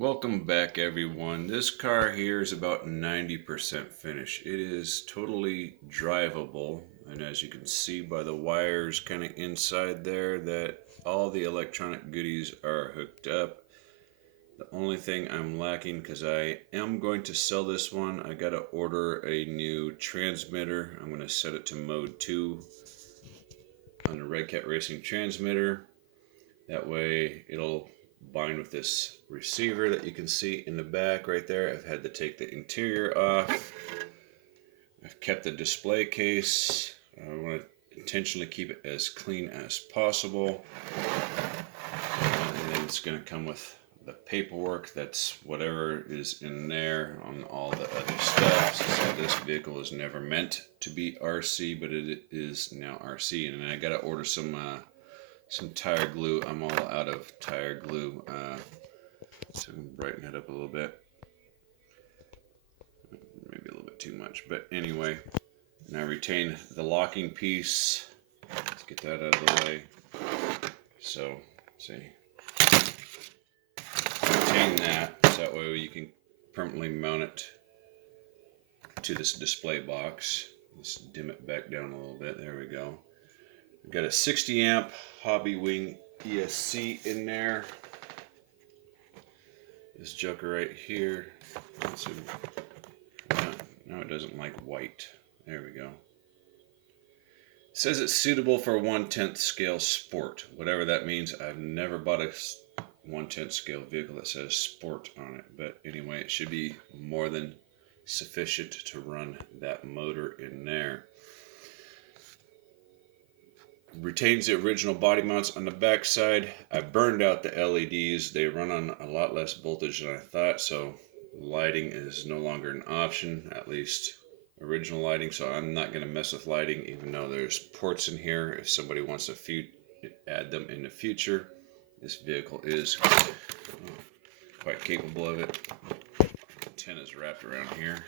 Welcome back, everyone. This car here is about 90% finished. It is totally drivable, and as you can see by the wires kind of inside there, that all the electronic goodies are hooked up. The only thing I'm lacking, because I am going to sell this one, I gotta order a new transmitter. I'm going to set it to mode 2 on the Red Cat Racing transmitter. That way it'll bind with this receiver that you can see in the back right there. I've had to take the interior off. I've kept the display case. I want to intentionally keep it as clean as possible. And then it's going to come with the paperwork. That's whatever is in there on all the other stuff. So this vehicle was never meant to be RC, but it is now RC. And I got to order some tire glue. I'm all out of tire glue, so I'm brighten it up a little bit, maybe a little bit too much, but anyway. And I retain the locking piece. Let's get that out of the way. So see, retain that, so that way you can permanently mount it to this display box. Let's dim it back down a little bit. There we go. We've got a 60 amp Hobby Wing ESC in there. This joker right here. Let's see. No, it doesn't like white. There we go. It says it's suitable for 1/10 scale sport. Whatever that means. I've never bought a 1/10 scale vehicle that says sport on it. But anyway, it should be more than sufficient to run that motor in there. Retains the original body mounts on the back side. I burned out the LEDs. They run on a lot less voltage than I thought, so lighting is no longer an option, at least original lighting, so I'm not going to mess with lighting, even though there's ports in here if somebody wants to add them in the future. This vehicle is quite capable of it. Antenna is wrapped around here.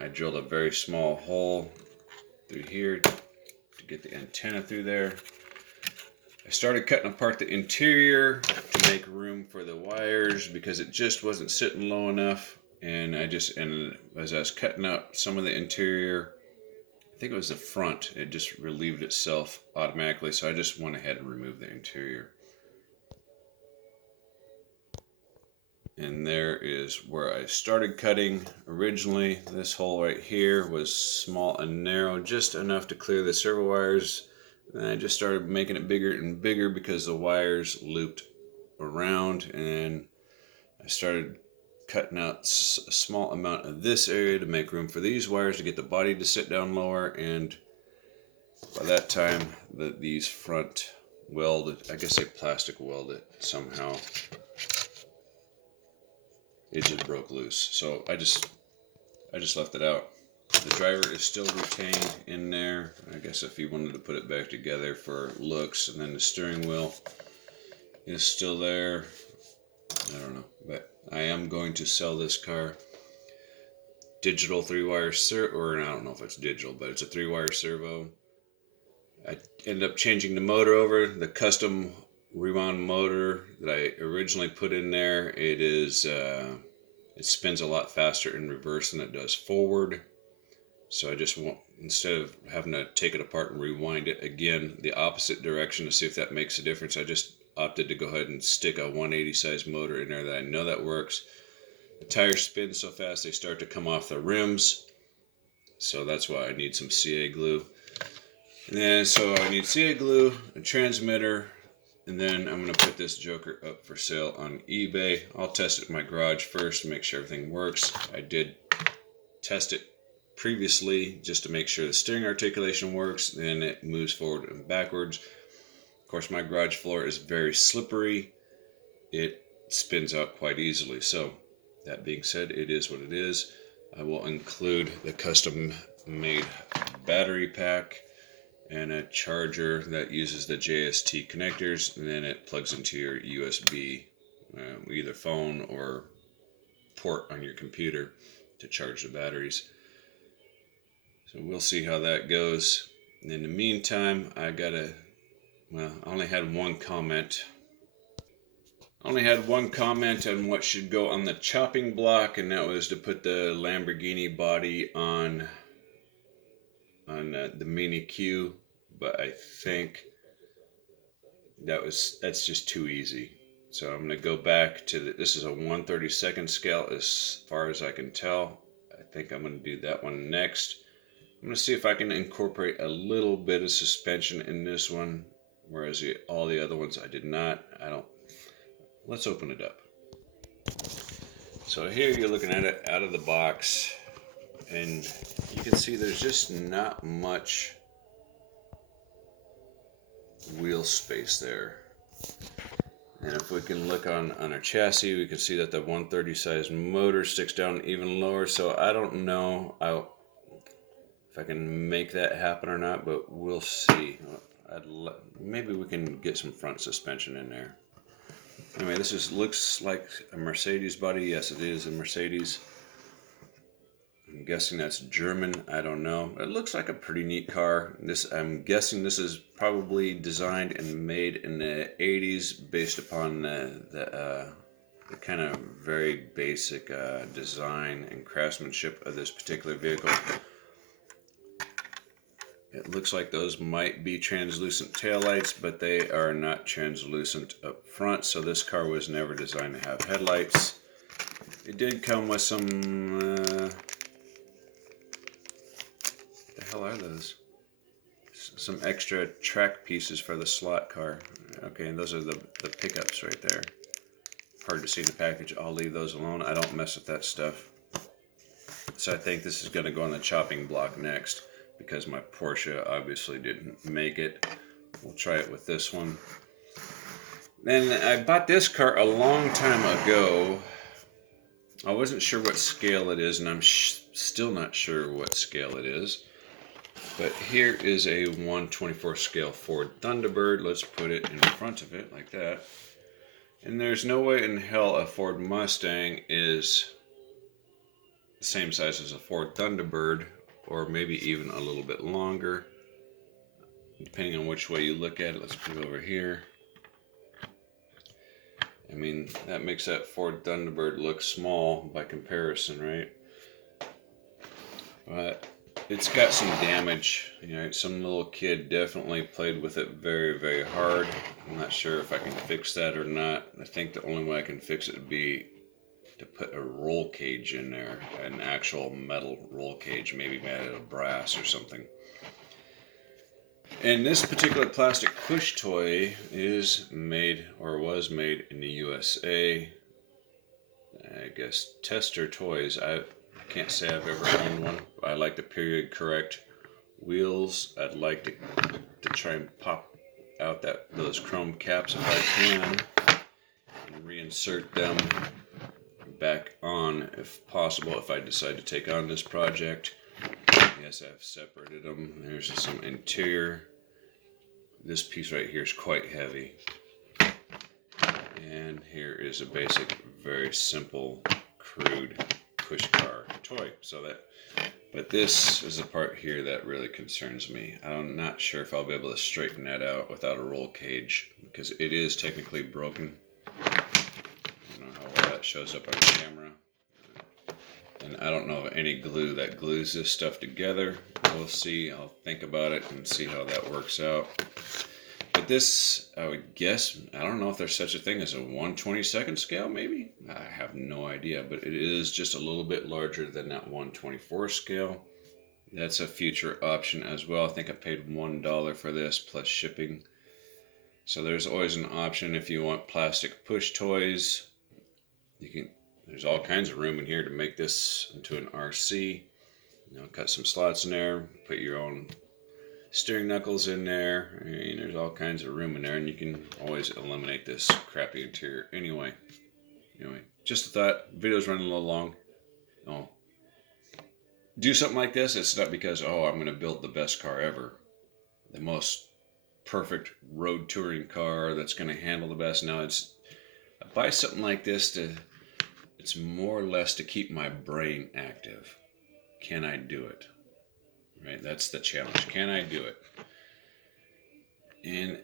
I drilled a very small hole through here to get the antenna through there. I started cutting apart the interior to make room for the wires because it just wasn't sitting low enough, and as I was cutting out some of the interior, I think it was the front, it just relieved itself automatically, so I just went ahead and removed the interior. And there is where I started cutting originally. This hole right here was small and narrow, just enough to clear the servo wires. And I just started making it bigger and bigger because the wires looped around, and I started cutting out a small amount of this area to make room for these wires to get the body to sit down lower. And by that time, these front welded, I guess they plastic welded somehow. It just broke loose, so I just left it out. The driver is still retained in there. I guess if you wanted to put it back together for looks, and then the steering wheel is still there. I don't know, but I am going to sell this car. Digital 3-wire servo, or I don't know if it's digital, but it's a 3-wire servo. I ended up changing the motor over. The custom rewound motor that I originally put in there, it spins a lot faster in reverse than it does forward. So I just want, instead of having to take it apart and rewind it again the opposite direction to see if that makes a difference, I just opted to go ahead and stick a 180 size motor in there that I know that works. The tires spin so fast they start to come off the rims, so that's why I need some CA glue. And then so I need CA glue, a transmitter, and then I'm going to put this joker up for sale on eBay. I'll test it in my garage first to make sure everything works. I did test it previously just to make sure the steering articulation works, then it moves forward and backwards. Of course, my garage floor is very slippery. It spins out quite easily. So that being said, it is what it is. I will include the custom made battery pack and a charger that uses the JST connectors, and then it plugs into your USB, either phone or port on your computer to charge the batteries. So we'll see how that goes. And in the meantime, I only had one comment Only had one comment on what should go on the chopping block, and that was to put the Lamborghini body on the Mini Q, but I think that's just too easy. So I'm going to go back to this is a 1/32 scale as far as I can tell. I think I'm going to do that one next. I'm going to see if I can incorporate a little bit of suspension in this one, whereas all the other ones I did not. Let's open it up. So here you're looking at it out of the box, and you can see there's just not much wheel space there. And if we can look on our chassis, we can see that the 130 size motor sticks down even lower. So I don't know if I can make that happen or not, but we'll see. Maybe we can get some front suspension in there. Anyway, this looks like a Mercedes body. Yes, it is a Mercedes. I'm guessing that's German. I don't know. It looks like a pretty neat car. I'm guessing this is probably designed and made in the 80s based upon the kind of very basic design and craftsmanship of this particular vehicle. It looks like those might be translucent taillights, but they are not translucent up front, so this car was never designed to have headlights. It did come with some, the hell are those? Some extra track pieces for the slot car. Okay, and those are the pickups right there. Hard to see in the package. I'll leave those alone. I don't mess with that stuff. So I think this is going to go on the chopping block next, because my Porsche obviously didn't make it. We'll try it with this one. And I bought this car a long time ago. I wasn't sure what scale it is, and I'm still not sure what scale it is. But here is a 1/24 scale Ford Thunderbird. Let's put it in front of it like that. And there's no way in hell a Ford Mustang is the same size as a Ford Thunderbird, or maybe even a little bit longer, depending on which way you look at it. Let's put it over here. I mean, that makes that Ford Thunderbird look small by comparison, right? But it's got some damage. You know, some little kid definitely played with it very, very hard. I'm not sure if I can fix that or not. I think the only way I can fix it would be to put a roll cage in there, an actual metal roll cage, maybe made out of brass or something. And this particular plastic push toy is made, or was made, in the USA. I guess Tester Toys. I can't say I've ever owned one. I like the period correct wheels. I'd like to try and pop out those chrome caps if I can, and reinsert them back on if possible, if I decide to take on this project. Yes, I've separated them. There's some interior. This piece right here is quite heavy. And here is a basic, very simple, crude push car toy. But this is the part here that really concerns me. I'm not sure if I'll be able to straighten that out without a roll cage, because it is technically broken. I don't know how well that shows up on camera. And I don't know of any glue that glues this stuff together. We'll see. I'll think about it and see how that works out. But this, I would guess, I don't know if there's such a thing as a 1/22 scale, maybe? I have no idea, but it is just a little bit larger than that 1/24 scale. That's a future option as well. I think I paid $1 for this plus shipping. So there's always an option if you want plastic push toys. There's all kinds of room in here to make this into an RC. You know, cut some slots in there, put your own steering knuckles in there. I mean, there's all kinds of room in there, and you can always eliminate this crappy interior anyway. Just a thought. Video's running a little long. Do something like this. It's not because, I'm going to build the best car ever, the most perfect road touring car that's going to handle the best. No, I buy something like this it's more or less to keep my brain active. Can I do it? Right? That's the challenge. Can I do it? And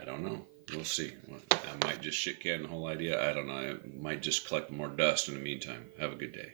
I don't know. we'll see. I might just shit can the whole idea. I don't know. I might just collect more dust in the meantime. Have a good day.